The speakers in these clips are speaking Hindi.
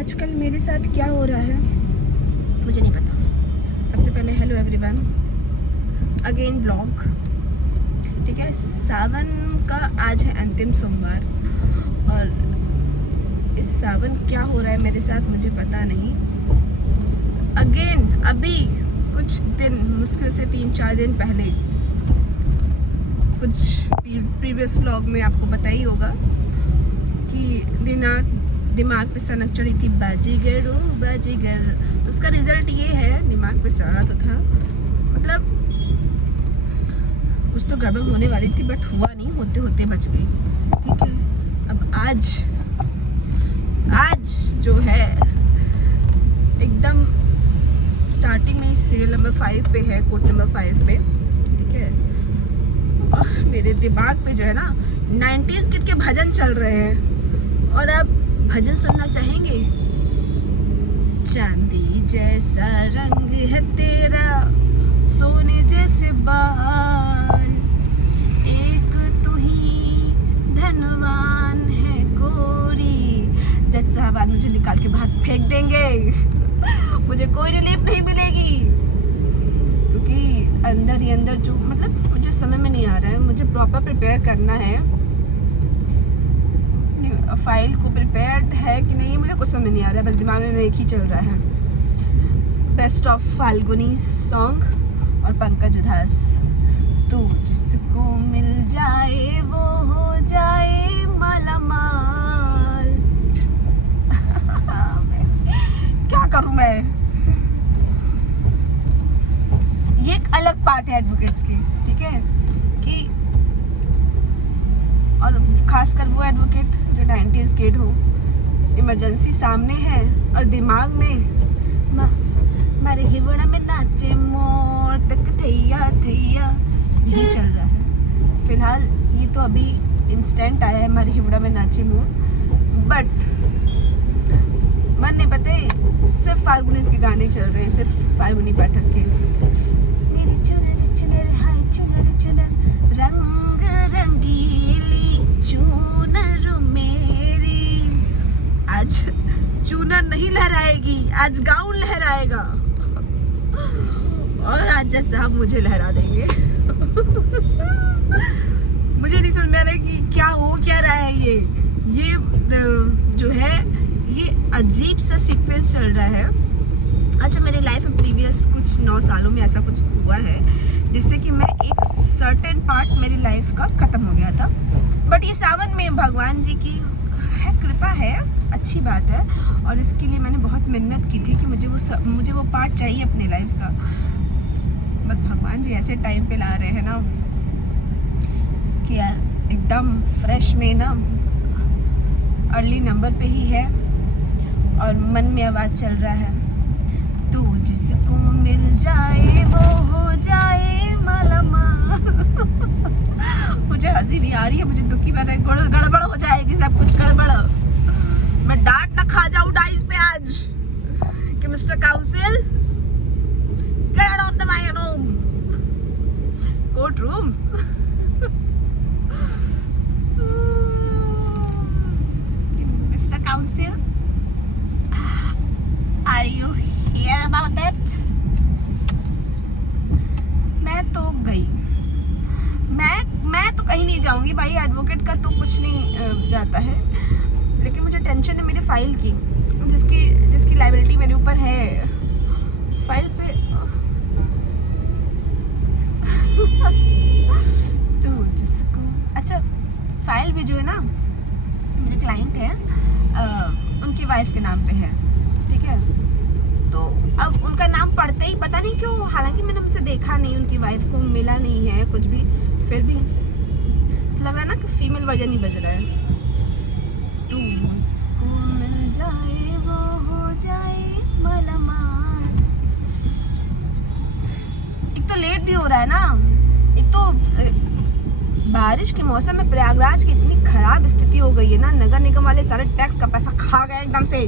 आजकल मेरे साथ क्या हो रहा है मुझे नहीं पता। सबसे पहले हेलो एवरीवन, अगेन व्लॉग। ठीक है, सावन का आज है अंतिम सोमवार और इस सावन क्या हो रहा है मेरे साथ मुझे पता नहीं। अगेन अभी कुछ दिन, मुश्किल से 3-4 दिन पहले, कुछ प्रीवियस व्लॉग में आपको पता ही होगा कि दिमाग पे सनक चढ़ी थी, बाजीगर ओ बाजीगर। तो उसका रिजल्ट ये है, दिमाग पे सड़ा तो था, मतलब कुछ तो गड़बड़ होने वाली थी बट हुआ नहीं, होते होते बच गई। ठीक है, अब आज जो है एकदम स्टार्टिंग में सीरियल नंबर 5 पे है, कोट नंबर 5 पे। ठीक है, और मेरे दिमाग पे जो है ना 90s किड के भजन चल रहे हैं। और अब भजन सुनना चाहेंगे? चांदी जैसा रंग है तेरा, सोने जैसे बाल, एक तू ही धनवान है गोरी। जज साहब आज मुझे निकाल के बाहर फेंक देंगे मुझे कोई रिलीफ नहीं मिलेगी, क्योंकि अंदर ही अंदर जो, मतलब मुझे समझ में नहीं आ रहा है। मुझे प्रॉपर प्रिपेयर करना है, फाइल को प्रिपेयर्ड है कि नहीं मुझे कुछ समझ नहीं आ रहा है। बस दिमाग में एक ही चल रहा है, बेस्ट ऑफ फाल्गुनी सॉन्ग और पंकज उधास। तू जिसको मिल जाए वो हो जाए माला माल क्या करूं मैं? ये एक अलग पार्ट है एडवोकेट्स की। ठीक है, कि और खासकर वो एडवोकेट जो 90s किड हो, इमरजेंसी सामने है और दिमाग में मारे हिवड़ा में नाचे मोर तक थैया थैया, यही चल रहा है फिलहाल। ये तो अभी इंस्टेंट आया है, मारे हिवड़ा में नाचे मोर, बट मन नहीं पता, सिर्फ फाल्गुनी के गाने चल रहे हैं, सिर्फ फाल्गुनी पाठक के। मेरी चुनर चुनर हाय चुनर चुनर, रंग रंगीली चुनर मेरी। आज चुनर नहीं लहराएगी, आज गाउन लहराएगा और आज जज साहब मुझे लहरा देंगे मुझे नहीं समझ में आ रहा है कि क्या रहा है ये जो है ये अजीब सा सीक्वेंस चल रहा है। अच्छा, मेरी लाइफ में प्रीवियस कुछ 9 सालों में ऐसा कुछ हुआ है जिससे कि मैं एक सर्टेन पार्ट मेरी लाइफ का खत्म हो गया था, बट ये सावन में भगवान जी की है कृपा है, अच्छी बात है। और इसके लिए मैंने बहुत मेहनत की थी कि मुझे वो पार्ट चाहिए अपनी लाइफ का, बट भगवान जी ऐसे टाइम पे ला रहे हैं ना कि एकदम फ्रेश में ना, अर्ली नंबर पे ही है और मन में आवाज़ चल रहा है, तू जिसको मिल जाए वो हो जाए माला माल मुझे हंसी भी आ रही है, मुझे दुखी भी, गड़बड़ हो जाएगी सब कुछ गड़बड़। मैं डांट ना खा जाऊं डाइस पे आज कि mister counsel get out of the my room, court room mister counsel, are you here about that? मैं तो गई, मैं तो कहीं नहीं जाऊंगी भाई, एडवोकेट का तो कुछ नहीं जाता है, लेकिन मुझे टेंशन है मेरी फाइल की, जिसकी लायबिलिटी मेरे ऊपर है। उस फाइल पे तो जिसको, अच्छा फाइल भी जो है ना मेरे क्लाइंट है, उनकी वाइफ के नाम पे है। ठीक है, तो अब उनका नाम पढ़ते ही पता नहीं क्यों, हालांकि मैंने उनसे देखा नहीं, उनकी वाइफ को मिला नहीं है कुछ भी, फिर भी लग रहा है ना कि फीमेल वर्जन ही बज रहा है। तू मुझको मिल जाए वो हो जाए माला माल। एक तो लेट भी हो रहा है ना, एक तो बारिश के मौसम में प्रयागराज की इतनी खराब स्थिति हो गई है ना, नगर निगम वाले सारे टैक्स का पैसा खा गए एकदम से,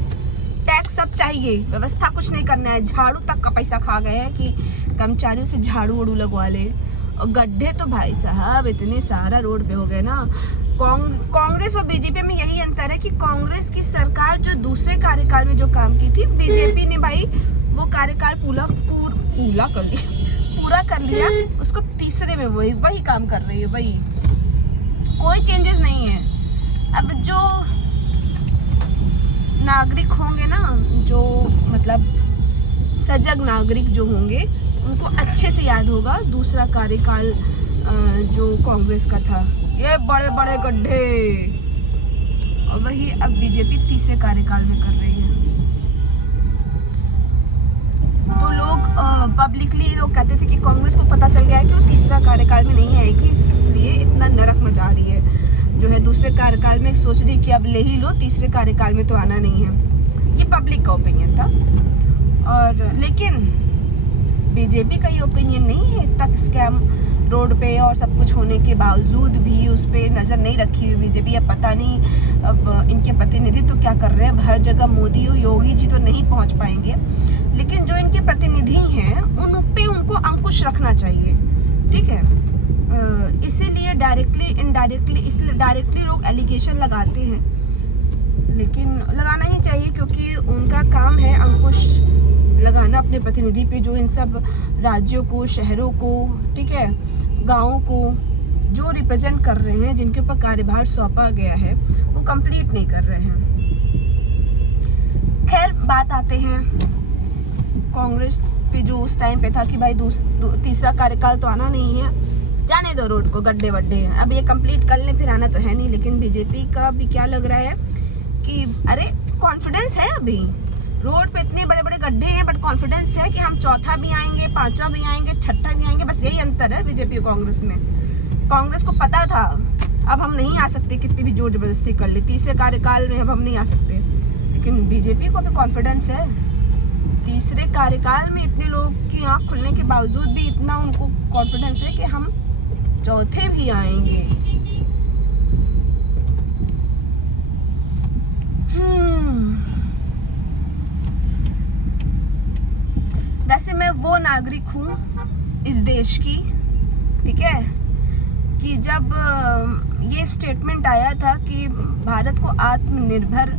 टैक्स सब चाहिए, व्यवस्था कुछ नहीं करना है, झाड़ू तक का पैसा खा गए हैं कि कर्मचारियों से झाड़ू वाड़ू लगवा ले। और गड्ढे तो भाई साहब इतने सारा रोड पे हो गए ना, कांग्रेस और बीजेपी में यही अंतर है कि कांग्रेस की सरकार जो दूसरे कार्यकाल में जो काम की थी, बीजेपी ने भाई वो कार्यकाल पूरा कर लिया, उसको तीसरे में वही काम कर रही है, वही, कोई चेंजेस नहीं है। अब जो नागरिक होंगे ना, जो मतलब सजग नागरिक जो होंगे, उनको अच्छे से याद होगा दूसरा कार्यकाल जो कांग्रेस का था, ये बड़े बड़े गड्ढे, और वही अब बीजेपी तीसरे कार्यकाल में कर रही है। तो लोग पब्लिकली लोग कहते थे कि कांग्रेस को पता चल गया है कि वो तीसरा कार्यकाल में नहीं आएगी, इसलिए इतना नरक मचा रही है, जो है दूसरे कार्यकाल में सोच रही कि अब ले ही लो, तीसरे कार्यकाल में तो आना नहीं है। ये पब्लिक का ओपिनियन था, और लेकिन बीजेपी का ये ओपिनियन नहीं है। तक स्कैम रोड पे और सब कुछ होने के बावजूद भी उस पर नज़र नहीं रखी हुई बीजेपी। अब पता नहीं अब इनके प्रतिनिधि तो क्या कर रहे हैं, हर जगह मोदी और योगी जी तो नहीं पहुंच पाएंगे, लेकिन जो इनके प्रतिनिधि हैं उन पे उनको अंकुश रखना चाहिए, ठीक है। इसीलिए डायरेक्टली इनडायरेक्टली, इसलिए डायरेक्टली लोग एलिगेशन लगाते हैं, लेकिन लगाना ही चाहिए क्योंकि उनका काम है अंकुश लगाना अपने प्रतिनिधि पे, जो इन सब राज्यों को, शहरों को, ठीक है, गाँवों को जो रिप्रेजेंट कर रहे हैं, जिनके ऊपर कार्यभार सौंपा गया है, वो कंप्लीट नहीं कर रहे हैं। खैर, बात आते हैं कांग्रेस पे, जो उस टाइम पे था कि भाई तीसरा कार्यकाल तो आना नहीं है, जाने दो रोड को, गड्ढे वड्ढे हैं, अब ये कंप्लीट कर लें, फिर आना तो है नहीं। लेकिन बीजेपी का भी क्या लग रहा है कि अरे कॉन्फिडेंस है, अभी रोड पे इतने बड़े बड़े गड्ढे हैं, बट कॉन्फिडेंस है कि हम चौथा भी आएंगे, पांचवा भी आएंगे, छठा भी आएंगे। बस यही अंतर है बीजेपी और कांग्रेस में। कांग्रेस को पता था अब हम नहीं आ सकते, कितनी भी जोर जबरदस्ती कर ली, तीसरे कार्यकाल में अब हम नहीं आ सकते, लेकिन बीजेपी को भी कॉन्फिडेंस है। तीसरे कार्यकाल में इतने लोग की आँख खुलने के बावजूद भी इतना उनको कॉन्फिडेंस है कि हम चौथे भी आएंगे। वैसे मैं वो नागरिक हूँ इस देश की, ठीक है, कि जब ये स्टेटमेंट आया था कि भारत को आत्मनिर्भर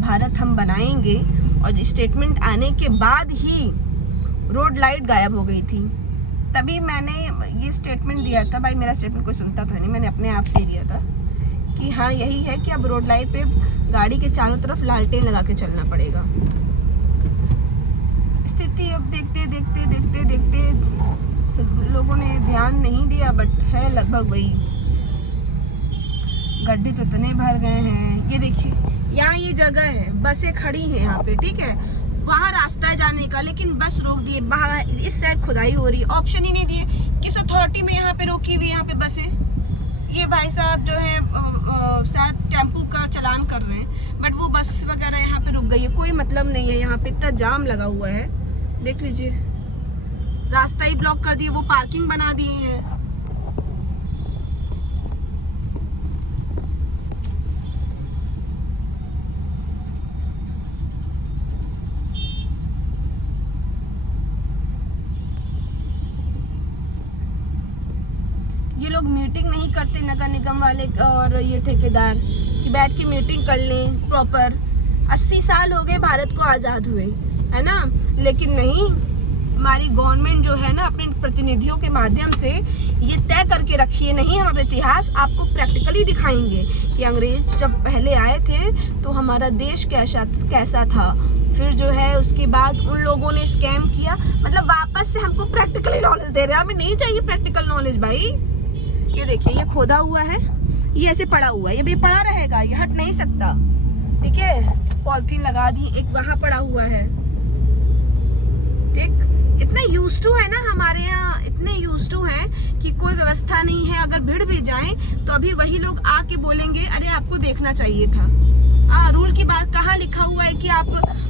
भारत हम बनाएंगे, और स्टेटमेंट आने के बाद ही रोड लाइट गायब हो गई थी, तभी मैंने ये स्टेटमेंट दिया था। भाई मेरा स्टेटमेंट कोई सुनता तो है नहीं, मैंने अपने आप से ही दिया था कि हाँ यही है कि अब रोड लाइट पे गाड़ी के चारों तरफ लालटेन लगा के चलना पड़ेगा। स्थिति अब देखते देखते देखते देखते सब लोगों ने ध्यान नहीं दिया, बट है लगभग वही। गड्ढे तो इतने भर गए हैं, ये देखिए यहाँ ये जगह है, बसें खड़ी हैं यहाँ पे, ठीक है, वहाँ रास्ता है जाने का, लेकिन बस रोक दिए, बाहर इस साइड खुदाई हो रही है, ऑप्शन ही नहीं दिए। किस अथॉरिटी में यहाँ पे रोकी हुई, यहाँ पे बसें, ये भाई साहब जो है शायद टेम्पू का चलान कर रहे हैं, बट वो बस वगैरह यहाँ पे रुक गई है, कोई मतलब नहीं है। यहाँ पे इतना जाम लगा हुआ है, देख लीजिए, रास्ता ही ब्लॉक कर दिए, वो पार्किंग बना दी है। ये लोग मीटिंग नहीं करते नगर निगम वाले और ये ठेकेदार कि बैठ के मीटिंग कर लें प्रॉपर। 80 साल हो गए भारत को आज़ाद हुए, है ना, लेकिन नहीं, हमारी गवर्नमेंट जो है ना अपने प्रतिनिधियों के माध्यम से ये तय करके रखी है, नहीं हम अब इतिहास आपको प्रैक्टिकली दिखाएंगे कि अंग्रेज जब पहले आए थे तो हमारा देश कैसा था, फिर जो है उसके बाद उन लोगों ने स्कैम किया, मतलब वापस से हमको प्रैक्टिकली नॉलेज दे रहे हैं। हमें नहीं चाहिए प्रैक्टिकल नॉलेज भाई। ये देखिए, ये खोदा हुआ है, ये ऐसे पड़ा हुआ है, ये भी पड़ा रहेगा, ये हट नहीं सकता, ठीक है। पॉलिथीन लगा दी, एक वहां पड़ा हुआ है, ठीक। इतने यूज्ड टू है ना, हमारे यहाँ इतने यूज्ड टू है कि कोई व्यवस्था नहीं है, अगर भिड़ भी जाए तो अभी वही लोग आके बोलेंगे अरे आपको देखना चाहिए था। रूल की बात कहाँ लिखा हुआ है कि आप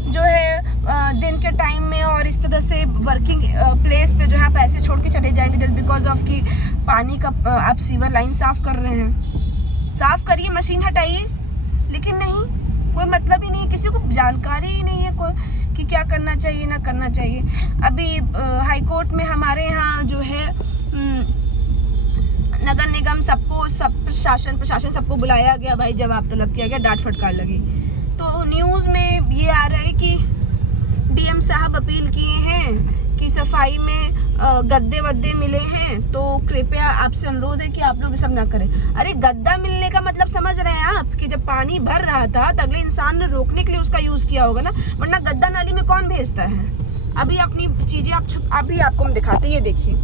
जो है दिन के टाइम में और इस तरह से वर्किंग प्लेस पे जो है आप ऐसे छोड़ के चले जाएंगे जस्ट बिकॉज ऑफ कि पानी का आप सीवर लाइन साफ कर रहे हैं, साफ करिए, मशीन हटाइए, लेकिन नहीं, कोई मतलब ही नहीं, किसी को जानकारी ही नहीं है कोई कि क्या करना चाहिए ना करना चाहिए। अभी हाई कोर्ट में हमारे यहाँ जो है नगर निगम सबको, सब प्रशासन सबको बुलाया गया, भाई जवाब तलब किया गया, डांट फटकार लगी। तो न्यूज़ में ये आ रहा है कि डीएम साहब अपील किए हैं कि सफाई में गद्दे वद्दे मिले हैं, तो कृपया आपसे अनुरोध है कि आप लोग ये सब ना करें। अरे गद्दा मिलने का मतलब समझ रहे हैं आप कि जब पानी भर रहा था तो अगले इंसान ने रोकने के लिए उसका यूज़ किया होगा ना, वरना गद्दा नाली में कौन भेजता है। अभी अपनी चीज़ें अभी आपको हम दिखाते हैं। ये देखिए,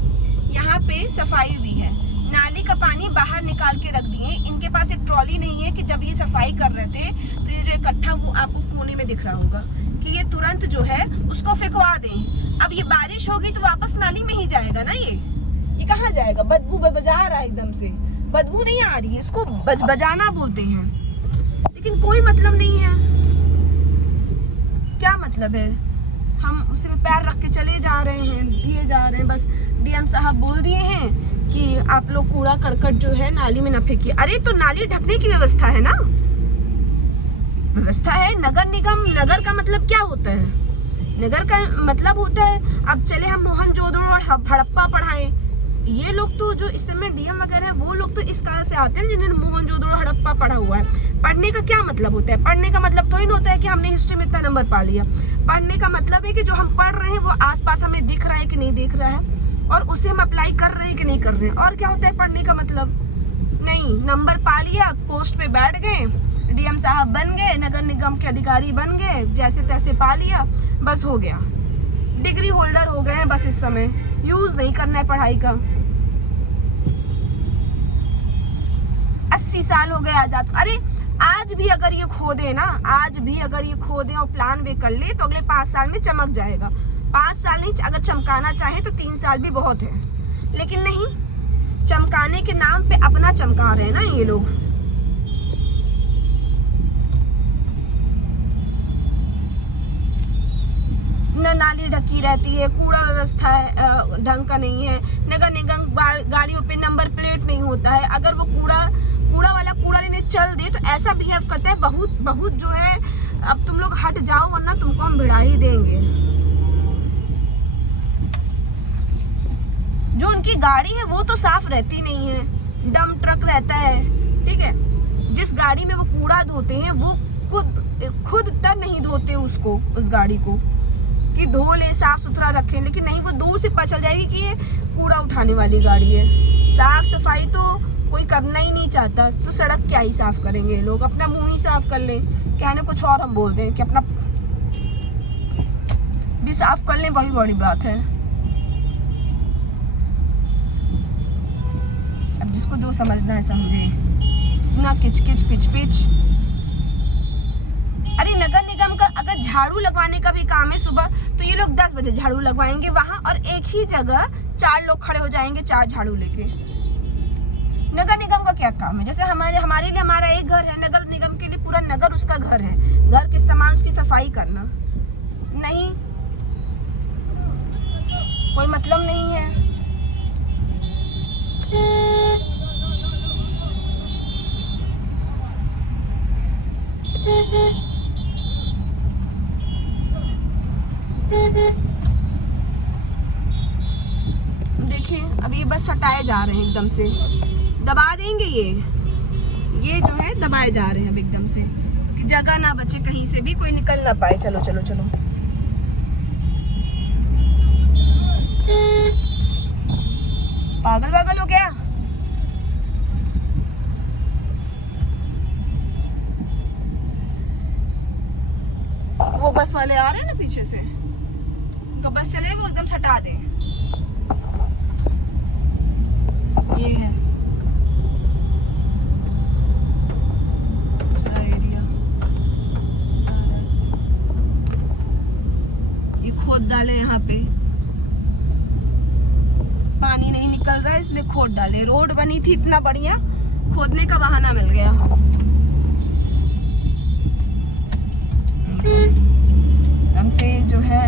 यहाँ पे सफाई हुई है, नाली का पानी बाहर निकाल के रख दिए। इनके पास एक ट्रॉली नहीं है कि जब ये सफाई कर रहे थे तो ये जो इकट्ठा, वो आपको कोने में दिख रहा होगा, कि ये तुरंत जो है उसको फेंकवा दें। अब ये बारिश होगी तो वापस नाली में ही जाएगा ना, ये कहाँ जाएगा। बदबू बजा रहा है, एकदम से बदबू नहीं आ रही है, इसको बजाना बोलते हैं, लेकिन कोई मतलब नहीं है। क्या मतलब है, हम उसमें पैर रख के चले जा रहे हैं, दिए जा रहे हैं। बस डीएम साहब बोल दिए हैं कि आप लोग कूड़ा करकट जो है नाली में न फेंकिए। अरे तो नाली ढकने की व्यवस्था है ना, व्यवस्था है। नगर निगम, नगर का मतलब क्या होता है, नगर का मतलब होता है अब चले हम मोहनजोदड़ो और हड़प्पा पढ़ाएं। ये लोग तो जो इस समय डीएम वगैरह है, वो लोग तो इस तरह से आते हैं जिन्होंने मोहनजोदड़ो हड़प्पा पढ़ा हुआ है। पढ़ने का क्या मतलब होता है, पढ़ने का मतलब थोड़ी ना होता है कि हमने हिस्ट्री में इतना नंबर पा लिया। पढ़ने का मतलब है कि जो हम पढ़ रहे हैं वो आसपास हमें दिख रहा है कि नहीं दिख रहा है, और उसे हम अप्लाई कर रहे हैं कि नहीं कर रहे हैं। और क्या होता है पढ़ने का मतलब, नहीं नंबर पा लिया, पोस्ट पे बैठ गए, डीएम साहब बन गए, नगर निगम के अधिकारी बन गए, जैसे तैसे पा लिया, बस हो गया, डिग्री होल्डर हो गए हैं। बस इस समय यूज नहीं करना है पढ़ाई का। 80 साल हो गए आजाद। अरे आज भी अगर ये खोदे ना, आज भी अगर ये खोदे और प्लान वे कर ले तो अगले 5 साल में चमक जाएगा। 5 साल नहीं, अगर चमकाना चाहे तो 3 साल भी बहुत है, लेकिन नहीं, चमकाने के नाम पे अपना चमका रहे हैं ना ये लोग। न नाली ढकी रहती है, कूड़ा व्यवस्था ढंग का नहीं है, नगर निगम गाड़ियों पे नंबर प्लेट नहीं होता है। अगर वो कूड़ा वाला कूड़ा लेने चल दे तो ऐसा बिहेव करता है, बहुत जो है, अब तुम लोग हट जाओ वरना तुमको हम भिड़ा ही देंगे। जो उनकी गाड़ी है वो तो साफ रहती नहीं है, डम ट्रक रहता है, ठीक है। जिस गाड़ी में वो कूड़ा धोते हैं वो खुद तक नहीं धोते उसको, उस गाड़ी को कि धो ले, साफ सुथरा रखें, लेकिन नहीं, वो दूर से पता चल जाएगी कि ये कूड़ा उठाने वाली गाड़ी है। साफ सफाई तो कोई करना ही नहीं चाहता, तो सड़क क्या ही साफ करेंगे ये लोग, अपना मुंह ही साफ कर लें, कहने कुछ और हम बोल दें कि अपना भी साफ कर लें, वही बड़ी बात है। अब जिसको जो समझना है समझे, ना किचकिच पिच। अरे नगर निगम का अगर झाड़ू लगवाने का भी काम है सुबह, तो ये लोग 10 बजे झाड़ू लगवाएंगे वहां, और एक ही जगह 4 लोग खड़े हो जाएंगे 4 झाड़ू लेके। नगर निगम का क्या काम है, जैसे हमारे लिए हमारा एक घर है, नगर निगम के लिए पूरा नगर उसका घर है, घर के सामान उसकी सफाई करना, नहीं, कोई मतलब नहीं है। देखिए अब ये बस हटाए जा रहे हैं, एकदम से दबा देंगे, ये जो है दबाए जा रहे हैं अब एकदम से, कि जगह ना बचे, कहीं से भी कोई निकल ना पाए। चलो चलो चलो, पागल हो गया। वो बस वाले आ रहे हैं ना पीछे से, तो बस चले वो एकदम हटा दे। ये है दूसरा एरिया, ये खोद डाले, यहाँ पे पानी नहीं निकल रहा है इसलिए खोद डाले। रोड बनी थी इतना बढ़िया, खोदने का बहाना मिल गया। हमसे जो है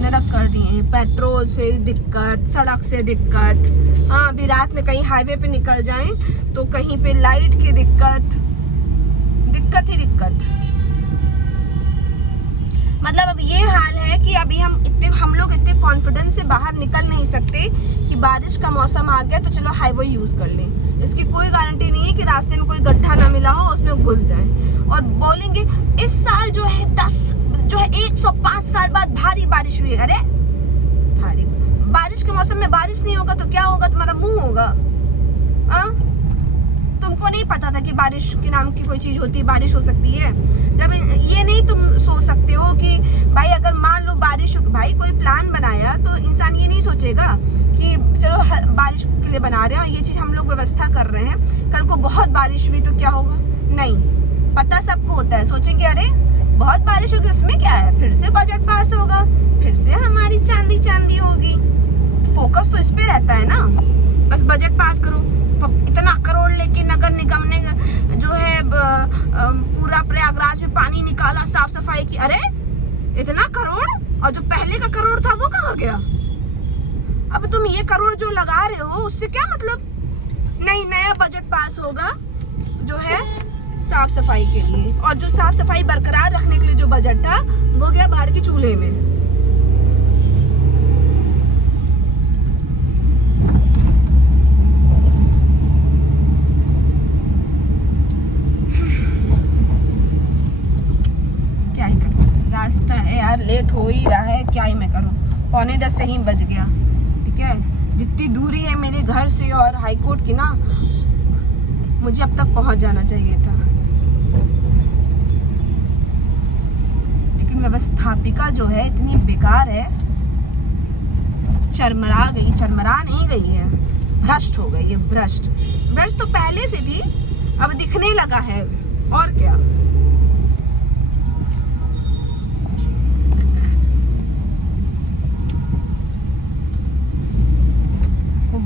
नरक कर दिए हैं, पेट्रोल से दिक्कत, सड़क से दिक्कत। हाँ, अभी रात में कहीं हाईवे पे निकल जाएं तो कहीं पे लाइट की दिक्कत ही दिक्कत। मतलब अब ये हाल है कि अभी हम लोग इतने कॉन्फिडेंस से बाहर निकल नहीं सकते कि बारिश का मौसम आ गया तो चलो हाईवे यूज कर लें। इसकी कोई गारंटी नहीं है कि रास्ते में कोई गड्ढा ना मिला हो उसमें घुस जाए। और बोलेंगे इस साल जो है 105 साल बाद भारी बारिश हुई। अरे भारी बारिश के मौसम में बारिश नहीं होगा तो क्या होगा? तुम्हारा मुंह होगा। तुमको नहीं पता था कि बारिश के नाम की कोई चीज होती है, बारिश हो सकती है? जब ये नहीं तुम सोच सकते हो कि भाई अगर मान लो बारिश हो, भाई कोई प्लान बनाया तो इंसान ये नहीं सोचेगा कि चलो बारिश के लिए बना रहे हैं, ये चीज हम लोग व्यवस्था कर रहे हैं, कल को बहुत बारिश हुई तो क्या होगा? नहीं, पता सबको होता है। सोचेंगे अरे बहुत बारिश होगी, उसमें क्या है, फिर से बजट पास होगा, फिर से हमारी चांदी चांदी होगी। फोकस तो इस पे रहता है ना, बस बजट पास करो। इतना करोड़ लेके नगर निगम ने जो है पूरा प्रयागराज में पानी निकाला, साफ सफाई की। अरे इतना करोड़, और जो पहले का करोड़ था वो कहाँ गया? अब तुम ये करोड़ जो लगा रहे हो उससे क्या मतलब? नहीं, नया बजट पास होगा जो है साफ सफाई के लिए, और जो साफ सफाई बरकरार रखने के लिए जो बजट था वो गया बाहर के चूल्हे में। रास्ता है यार, लेट हो ही रहा है, क्या ही मैं करूं। 9:45 से ही बज गया। ठीक है, जितनी दूरी है मेरे घर से और हाई कोर्ट की ना, मुझे अब तक पहुंच जाना चाहिए था, लेकिन व्यवस्थापिका जो है इतनी बेकार है, चरमरा नहीं गई है, भ्रष्ट हो गई है। भ्रष्ट तो पहले से थी, अब दिखने लगा है, और क्या।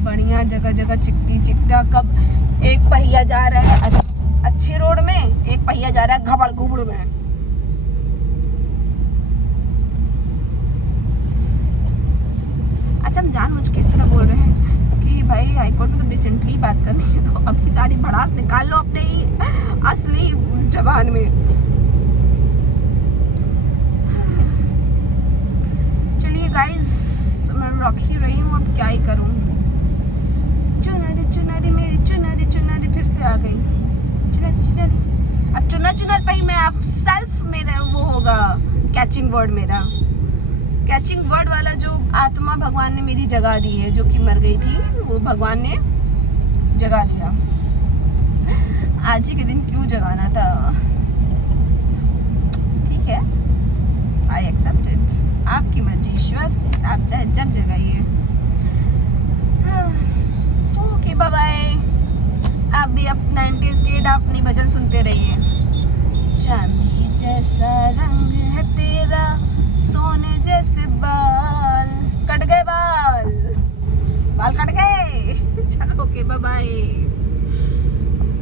बढ़िया जगह जगह चिकता। कब एक पहिया जा रहा है अच्छे रोड में, एक पहिया जा रहा है घबड़ घुबड़ में। अच्छा, हम जानबूझ के इस तरह बोल रहे हैं कि भाई हाईकोर्ट में तो डिसेंटली बात करनी है, तो अभी सारी भड़ास निकाल लो अपने ही असली जबान में। चलिए गाइस, मैं रख ही रही हूँ, अब क्या ही करूँ। चुनरी मेरी चुनरी फिर से आ गई। चुनरी अब चुनर पे ही मैं आप सेल्फ मेरा वो होगा कैचिंग वर्ड। मेरा कैचिंग वर्ड वाला जो आत्मा भगवान ने मेरी जगा दी है, जो कि मर गई थी, वो भगवान ने जगा दिया। आज ही के दिन क्यों जगाना था? ठीक है, आई एक्सेप्टेड। आपकी मर्जी ईश्वर, आप चाहे जब जगाइए। Okay, bye bye. आप भी अब 90s किड, आप अपनी भजन सुनते रहिए। चांदी जैसा रंग है तेरा, सोने जैसे बाल। कट गए बाल कट गए। चलो ओके, बाय बाय।